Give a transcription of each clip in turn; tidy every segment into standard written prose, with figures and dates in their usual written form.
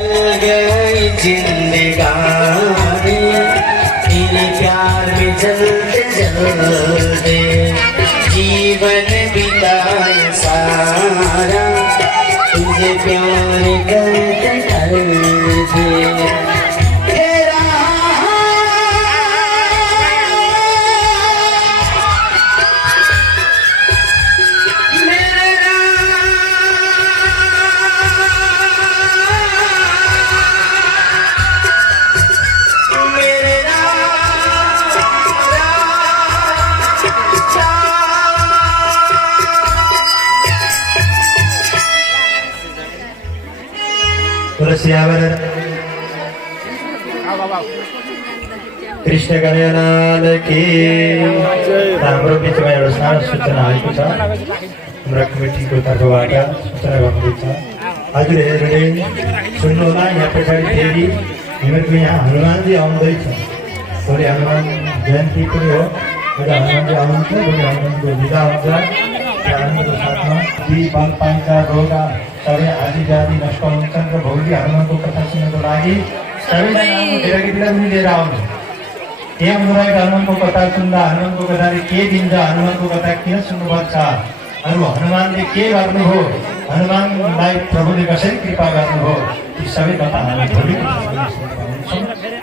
गई जिंदगानी तेरे प्यार में जलते जलते जीवन बिताए सारा तुझे प्यार करते करते तुलसीवर कृष्ण गणनाथ की हाम्रो बिचमा एउटा सानो सूचना आएको छ हाम्रो कमिटीको तर्फबाट सूचना गर्नुहुन्छ हजुरहरूले सुन्नुहोला यहाँ पछाडि फेरि हामीहरूको यहाँ हनुमानजी आउँदैछ भोलि हनुमान जयन्ती पनि हो हनुमानजी आउनुहुन्छ भोलि हनुमानजीको विदा हुन्छ आनन्दको साथमा ती बल पाइन्छ रोगा सबै आदि जाति नष्ट हुन्छन् र भोलि हनुमानको कथा सुन्नको लागि सबैजना केटाकेटीलाई पनि लिएर आउनु यहाँ मुराइको हनुमानको कथा सुन्दा हनुमानको कथाले के दिन्छ हनुमानको कथा किन सुन्नुपर्छ अरू हनुमानले के गर्नुभयो हनुमानलाई प्रभुले कसरी कृपा गर्नुभयो ती सबै कथा हामी भोलि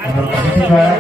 हाम्रो कमिटीद्वारा